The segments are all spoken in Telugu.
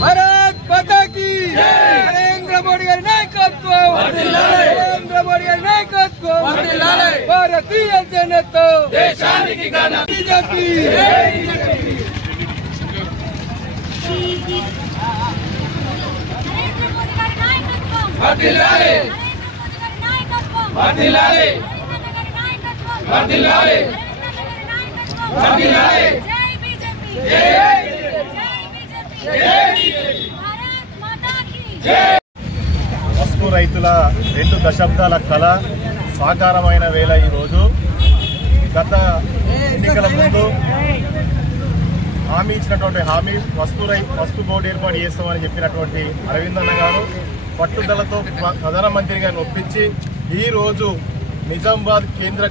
भारत माता की नरेंद्र मोदी गारी नायकत्వం नरेंद्र मोदी गारी नायकत्వం भारतीय जनता देशाనికి ఘన बीजेपी పసుపు రైతుల 2 దశాబ్దాల కళ సాకారమైన వేళ ఈ రోజు గత ఎన్నికల ముందు హామీ ఇచ్చినటువంటి హామీ పసుపు బోర్డు ఏర్పాటు చేస్తామని చెప్పినటువంటి అరవింద్ అన్న గారు పట్టుదలతో ప్రధానమంత్రి గారిని ఒప్పించి ఈ రోజు నిజామాబాద్ కేంద్ర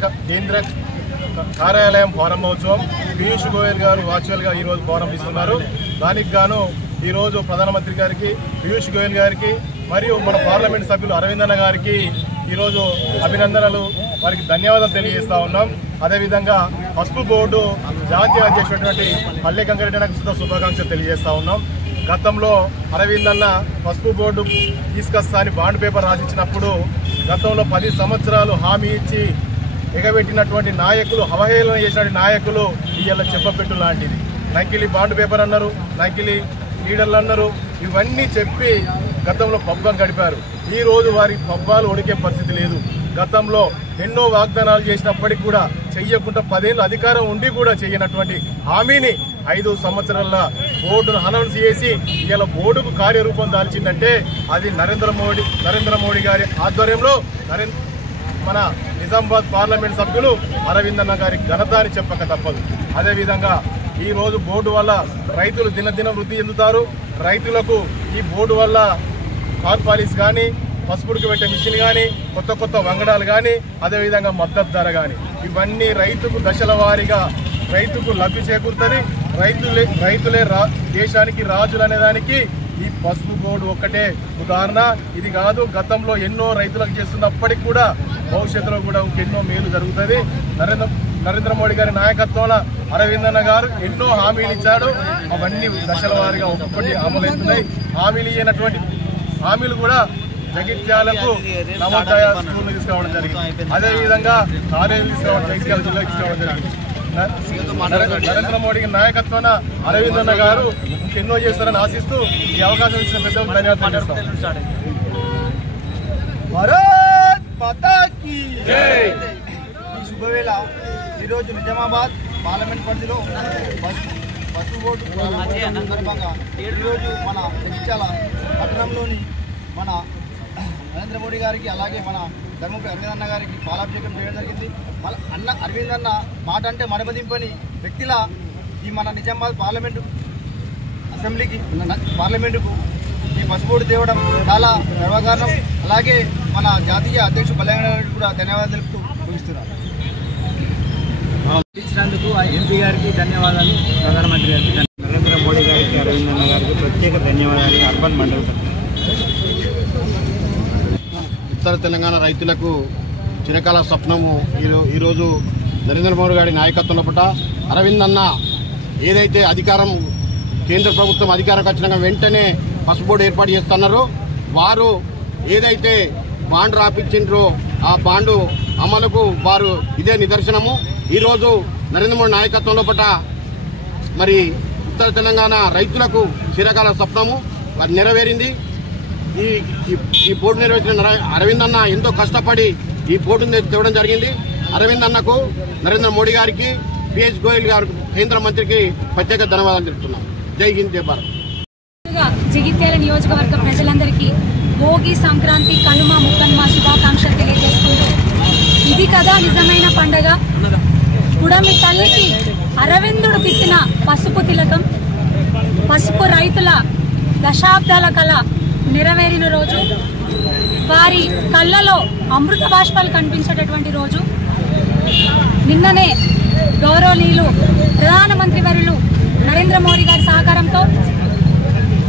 కార్యాలయం ప్రారంభోత్సవం పీయూష్ గోయల్ గారు వర్చువల్ గా ఈ రోజు ప్రారంభిస్తున్నారు. దానికి గాను ఈ రోజు ప్రధానమంత్రి గారికి, పీయూష్ గోయల్ గారికి మరియు మన పార్లమెంట్ సభ్యులు అరవింద్ అన్న గారికి ఈ రోజు అభినందనలు, వారికి ధన్యవాదాలు తెలియజేస్తా ఉన్నాం. అదేవిధంగా పసుపు బోర్డు జాతీయ అధ్యక్షుడైనటువంటి పల్లె కంకరెడ్డి శుభాకాంక్షలు తెలియజేస్తా ఉన్నాం. గతంలో అరవింద్ అన్న పసుపు బోర్డు తీసుకొస్తా అని బాండ్ పేపర్ రాసిచ్చినప్పుడు గతంలో 10 సంవత్సరాలు హామీ ఇచ్చి ఎగబెట్టినటువంటి నాయకులు, అవహేళన చేసిన నాయకులు ఇవాళ చెప్పపెట్టు లాంటిది. నకిలీ బాండ్ పేపర్ అన్నారు, నకిలీ లీడర్లు అన్నారు, ఇవన్నీ చెప్పి గతంలో పబ్బం గడిపారు. ఈ రోజు వారి పబ్బాలు ఉడికే పరిస్థితి లేదు. గతంలో ఎన్నో వాగ్దానాలు చేసినప్పటికీ కూడా చెయ్యకుండా 10 ఏళ్ళు అధికారం ఉండి కూడా చెయ్యనటువంటి హామీని 5 సంవత్సరాల బోర్డును అనౌన్స్ చేసి ఇలా బోర్డుకు కార్యరూపం దాల్చిందంటే అది నరేంద్ర మోడీ గారి ఆధ్వర్యంలో మన నిజామాబాద్ పార్లమెంట్ సభ్యులు అరవింద్ అన్న గారి ఘనత అని చెప్పక తప్పదు. అదేవిధంగా ఈ రోజు బోర్డు వల్ల రైతులు దినదినం వృద్ధి చెందుతారు. రైతులకు ఈ బోర్డు వల్ల కార్పాలిస్ కానీ, పసుపుడికి పెట్టే మిషన్ కానీ, కొత్త వంగడాలు కానీ, అదేవిధంగా మద్దతు ధర కానీ, ఇవన్నీ రైతుకు దశల వారీగా రైతుకు లబ్ధి చేకూరుతుంది. రైతులే దేశానికి రాజులు అనేదానికి ఈ పసుపు బోర్డు ఒక్కటే ఉదాహరణ. ఇది కాదు, గతంలో ఎన్నో రైతులకు చేస్తున్నప్పటికీ కూడా భవిష్యత్తులో కూడా ఎన్నో మేలు జరుగుతుంది. నరేంద్ర మోడీ గారి నాయకత్వంలో అరవింద్ అన్న గారు ఎన్నో హామీలు ఇచ్చాడు. అవన్నీ దశల వారీగా ఒక్కొక్కటి అమలవుతున్నాయి. హామీలు ఇయ్యనటువంటి హామీలు కూడా జగిత్యాలకు నవోదయ స్కూల్ తీసుకురావడం జరిగింది. అదేవిధంగా కాలేజీలు తీసుకురావడం, జగిత్యాల జిల్లాకు తీసుకురావడం జరిగింది. నరేంద్ర మోడీ నాయకత్వాన అరవింద్ అన్న గారు ఎన్నో చేస్తారని ఆశిస్తూ ఈ అవకాశం ఇచ్చిన పెద్దలకు ధన్యవాదాలు చేస్తాం. భారత్ మాతా కీ జై. ఈ శుభవేళ ఈరోజు నిజామాబాద్ పార్లమెంట్ పరిధిలో పసుపు బోర్డు సందర్భంగా ఈరోజు మన జగిత్యాల పట్టణంలోని మన నరేంద్ర మోడీ గారికి, అలాగే మన ధర్మపురి అరవింద్ అన్న గారికి పాలాభిషేకం చేయడం జరిగింది. అరవింద్ అన్న మాట అంటే మడమదింపని వ్యక్తిలా ఈ మన నిజామాబాద్ పార్లమెంటుకు ఈ పసుబోర్డు తేవడం చాలా గర్వకారణం. అలాగే మన జాతీయ అధ్యక్షుడు పల్లె కూడా ధన్యవాదాలు తెలుపుతూ ముగిస్తున్నారు. ఇచ్చినందుకు ఎంపీ గారికి ధన్యవాదాలు, ప్రధానమంత్రి గారికి, నరేంద్ర మోడీ గారికి, అరవింద్ అన్న గారికి ప్రత్యేక ధన్యవాదాలు. అర్బన్ మండల్ ఉత్తర తెలంగాణ రైతులకు చిరకాల స్వప్నము ఈరోజు నరేంద్ర మోడీ గారి నాయకత్వంలో పట్ల అరవింద్ అన్న ఏదైతే కేంద్ర ప్రభుత్వం అధికారం వచ్చినాక వెంటనే పసుపు బోర్డు ఏర్పాటు చేస్తున్నారో వారు ఏదైతే బాండ్ రాపించిండ్రో ఆ బాండు అమలుకు వారు ఇదే నిదర్శనము. ఈరోజు నరేంద్ర మోడీ నాయకత్వంలో పట్ల మరి ఉత్తర తెలంగాణ రైతులకు చిరకాల స్వప్నము నెరవేరింది. ఈ పోటీ నిర్వహించిన అరవింద్ అన్న ఎంతో కష్టపడి ఈ పోటీని తేవడం జరిగింది. అరవింద్ అన్నకు నరేంద్ర మోడీ గారికి పీయూష్ గోయల్ గారు కేంద్ర మంత్రికి ప్రత్యేక ధన్యవాదాలు తెలుపుతున్నాం. జై హింద్, జై భారత్. జగిత్యాల నియోజకవర్గ ప్రజలందరికీ భోగి, సంక్రాంతి, కనుమ, ముక్కనుమ శుభాకాంక్షలు తెలియజేసుకుంటూ ఇది కదా నిజమైన పండగ. పుడమి తల్లికి అరవిందుడు తిట్టిన పసుపు తిలకం, పసుపు రైతుల దశాబ్దాల కళ నెరవేరిన రోజు, వారి కళ్ళలో అమృత బాష్పాలు కనిపించేటటువంటి రోజు. నిన్ననే గౌరవనీయులు ప్రధానమంత్రి వర్యులు నరేంద్ర మోడీ గారి సహకారంతో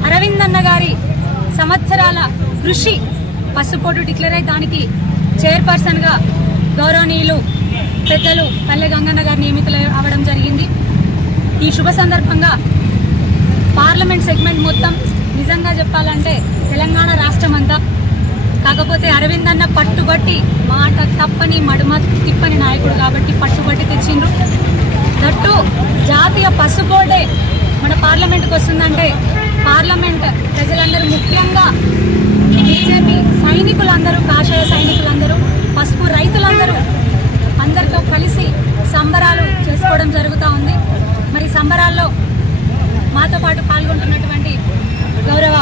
అరవింద్ అన్న గారి సంవత్సరాల కృషి పసుపోటు డిక్లేర్ అయి దానికి చైర్పర్సన్ గా గౌరవనీయులు పెద్దలు పల్లె గంగన్న గారు నియమితులు అవ్వడం జరిగింది. ఈ శుభ సందర్భంగా పార్లమెంట్ సెగ్మెంట్ మొత్తం నిజంగా చెప్పాలంటే తెలంగాణ రాష్ట్రం అంతా, కాకపోతే అరవింద్ అన్న పట్టుబట్టి మాట తప్పని మడుమ తిప్పని నాయకుడు కాబట్టి పట్టుబట్టి తెచ్చిండ్రు. దట్టు జాతీయ పసుపు బోర్డే మన పార్లమెంట్కి వస్తుందంటే పార్లమెంట్ ప్రజలందరూ, ముఖ్యంగా బీజేపీ సైనికులందరూ, కాషాయ సైనికులందరూ, పసుపు రైతులందరూ అందరితో కలిసి సంబరాలు చేసుకోవడం జరుగుతూ ఉంది. మరి సంబరాల్లో మాతో పాటు పాల్గొంటున్నటువంటి గౌరవ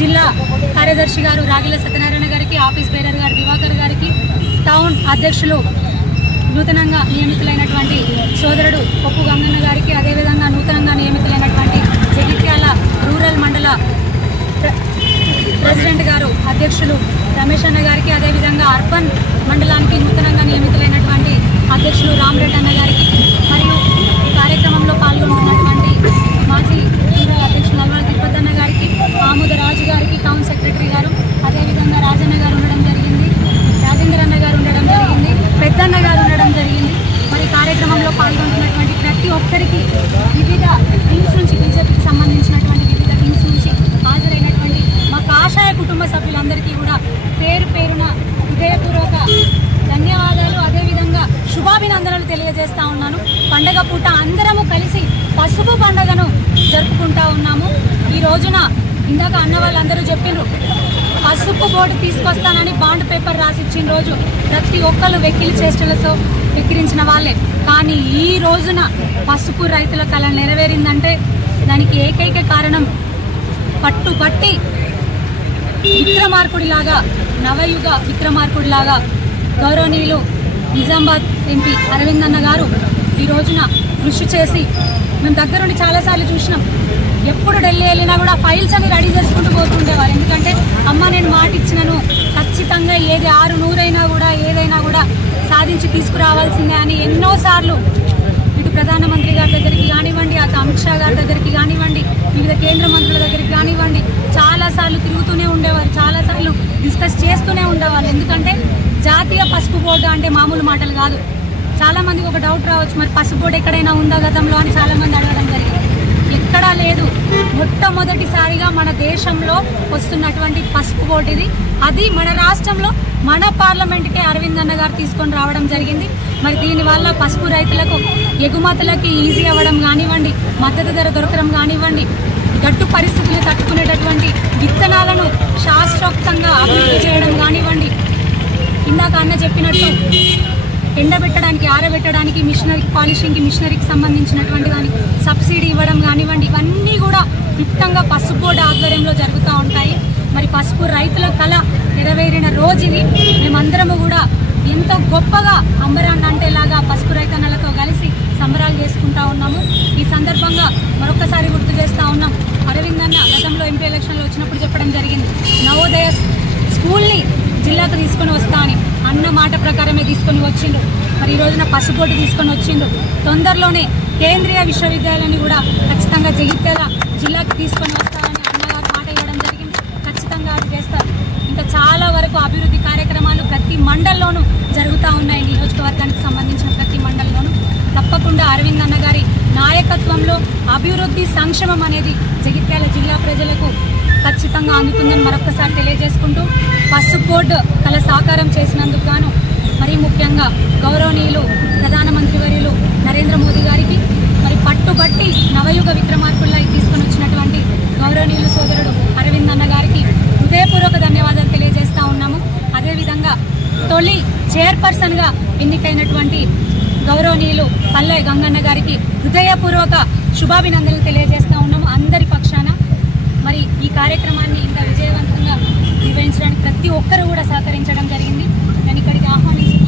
జిల్లా కార్యదర్శి గారు రాగిల సత్యనారాయణ గారికి, ఆఫీస్ బేరర్ గారు దివాకర్ గారికి, టౌన్ అధ్యక్షులు నూతనంగా నియమితులైనటువంటి సోదరుడు పొప్పు గంగన్న గారికి, అదేవిధంగా నూతనంగా నియమితులైనటువంటి జగిత్యాల రూరల్ మండల ప్రెసిడెంట్ గారు అధ్యక్షులు రమేష్ అన్న గారికి, అదేవిధంగా అర్బన్ మండలానికి నూతనంగా నియమితులైనటువంటి అధ్యక్షులు రామరెడ్డి అన్న గారికి, మరియు ఈ కార్యక్రమంలో పాల్గొంటున్నటువంటి మాజీ అధ్యక్షులు నల్వాల తిరుపతి అన్న గారికి, ఆముద రాజు గారికి, టౌన్ సెక్రటరీ గారు, అదేవిధంగా రాజన్న గారు ఉండడం జరిగింది, రాజేందర్ అన్న గారు ఉండడం జరిగింది, పెద్దన్న గారు ఉండడం జరిగింది. మరి కార్యక్రమంలో పాల్గొంటున్నటువంటి ప్రతి ఒక్కరికి వివిధ టీమ్స్ నుంచి, బీజేపీకి సంబంధించినటువంటి వివిధ టీమ్స్ నుంచి హాజరైనటువంటి మా కాషాయ కుటుంబ సభ్యులందరికీ కూడా పేరు పేరున హృదయపూర్వక ధన్యవాదాలు, అదేవిధంగా శుభాభినందనలు తెలియజేస్తా ఉన్నాను. పండగ పూట అందరము కలిసి పసుపు పండుగను జరుపుకుంటా ఉన్నాము. ఈ రోజున ఇందాక అన్న వాళ్ళందరూ చెప్పినారు, పసుపు బోర్డు తీసుకొస్తానని బాండ్ పేపర్ రాసిచ్చిన రోజు ప్రతి ఒక్కరు వెక్కిలి చేష్టలతో వెక్కిరించిన వాళ్ళే. కానీ ఈ రోజున పసుపు రైతుల కళ నెరవేరిందంటే దానికి ఏకైక కారణం పట్టుబట్టి విక్రమార్కుడిలాగా, నవయుగ విక్రమార్కుడిలాగా గౌరవనీయులు నిజామాబాద్ ఎంపీ అరవింద్ అన్న గారు ఈ రోజున కృషి చేసి, మేము దగ్గరుండి చాలాసార్లు చూసినాం, ఎప్పుడు ఢిల్లీ వెళ్ళినా కూడా ఫైల్స్ అన్ని రెడీ చేసుకుంటూ పోతుండేవారు. ఎందుకంటే అమ్మ నేను మాట ఇచ్చినాను, ఖచ్చితంగా ఏది 600 కూడా ఏదైనా కూడా సాధించి తీసుకురావాల్సిందే అని ఎన్నోసార్లు ఇటు ప్రధానమంత్రి గారి దగ్గరికి కానివ్వండి, అటు అమిత్ షా గారి దగ్గరికి కానివ్వండి, వివిధ కేంద్ర మంత్రుల దగ్గరికి కానివ్వండి చాలాసార్లు తిరుగుతూనే ఉండేవారు, చాలాసార్లు డిస్కస్ చేస్తూనే ఉండేవాళ్ళు. ఎందుకంటే జాతీయ పసుపు బోర్డు అంటే మామూలు మాటలు కాదు. చాలా మందికి ఒక డౌట్ రావచ్చు, మరి పసుపు బోర్డు ఎక్కడైనా ఉందా గతంలో అని చాలా మంది అడగడం జరిగింది. ఎక్కడా లేదు. మొట్టమొదటిసారిగా మన దేశంలో వస్తున్నటువంటి పసుపు బోర్డు ఇది. అది మన రాష్ట్రంలో మన పార్లమెంట్కే అరవింద్ అన్న గారు తీసుకొని రావడం జరిగింది. మరి దీనివల్ల పసుపు రైతులకు ఎగుమతులకి ఈజీ అవ్వడం కానివ్వండి, మద్దతు ధర దొరకడం కానివ్వండి, గట్టు పరిస్థితులు తట్టుకునేటటువంటి విత్తనాలను శాస్త్రోక్తంగా అభివృద్ధి చేయడం కానివ్వండి, ఇందాక అన్న చెప్పినట్టు ఎండబెట్టడానికి, ఆరబెట్టడానికి, మిషనరీ పాలిషింగ్కి, మిషనరీకి సంబంధించినటువంటి దానికి సబ్సిడీ ఇవ్వడం కానివ్వండి, ఇవన్నీ కూడా క్లుప్తంగా పసుపు బోర్డు ఆధ్వర్యంలో జరుగుతూ ఉంటాయి. మరి పసుపు రైతుల కళ నెరవేరిన రోజు ఇది. మేమందరము కూడా ఎంతో గొప్పగా అంబరాన్ని అంటేలాగా పసుపు రైతన్నలతో కలిసి సంబరాలు చేసుకుంటా ఉన్నాము. ఈ సందర్భంగా మరొకసారి గుర్తు చేస్తూ ఉన్నాం, అరవింద్ అన్న గతంలో ఎంపీ ఎలక్షన్లో వచ్చినప్పుడు చెప్పడం జరిగింది, నవోదయ స్కూల్ని జిల్లాకు తీసుకొని వస్తా అని. అన్న మాట ప్రకారమే తీసుకొని వచ్చిండు. మరి ఈ రోజున పసుపు బోర్డు తీసుకొని వచ్చిండు. తొందరలోనే కేంద్రీయ విశ్వవిద్యాలయాన్ని కూడా ఖచ్చితంగా జగిత్యాల జిల్లాకు తీసుకొని వస్తారని అన్నగారు మాట ఇవ్వడం జరిగింది. ఖచ్చితంగా అది చేస్తారు. ఇంకా చాలా వరకు అభివృద్ధి కార్యక్రమాలు ప్రతి మండలంలోనూ జరుగుతూ ఉన్నాయి. నియోజకవర్గానికి సంబంధించిన ప్రతి మండలంలోనూ తప్పకుండా అరవింద్ అన్న గారి నాయకత్వంలో అభివృద్ధి, సంక్షేమం అనేది జగిత్యాల జిల్లా ప్రజలకు ఖచ్చితంగా అందుతుందని మరొకసారి తెలియజేసుకుంటూ పసుపు బోర్డు కళ సాకారం చేసినందుకు గాను మరీ ముఖ్యంగా గౌరవనీయులు ప్రధానమంత్రి వర్యులు నరేంద్ర మోదీ గారికి మరి పట్టుబట్టి నవయుగ విక్రమార్కుల్లా తీసుకొని వచ్చినటువంటి గౌరవనీయులు సోదరుడు అరవింద్ అన్న గారికి హృదయపూర్వక ధన్యవాదాలు తెలియజేస్తా ఉన్నాము. అదేవిధంగా తొలి చైర్పర్సన్గా ఎన్నికైనటువంటి గౌరవనీయులు పల్లె గంగన్న గారికి హృదయపూర్వక శుభాభినందనలు తెలియజేస్తా ఉన్నాము అందరి పక్షాన. మరి ఈ కార్యక్రమాన్ని ఇంత విజయవంతంగా నిర్వహించడానికి ప్రతి ఒక్కరూ కూడా సహకరించడం జరిగింది. నేను ఇక్కడికి ఆహ్వానించిన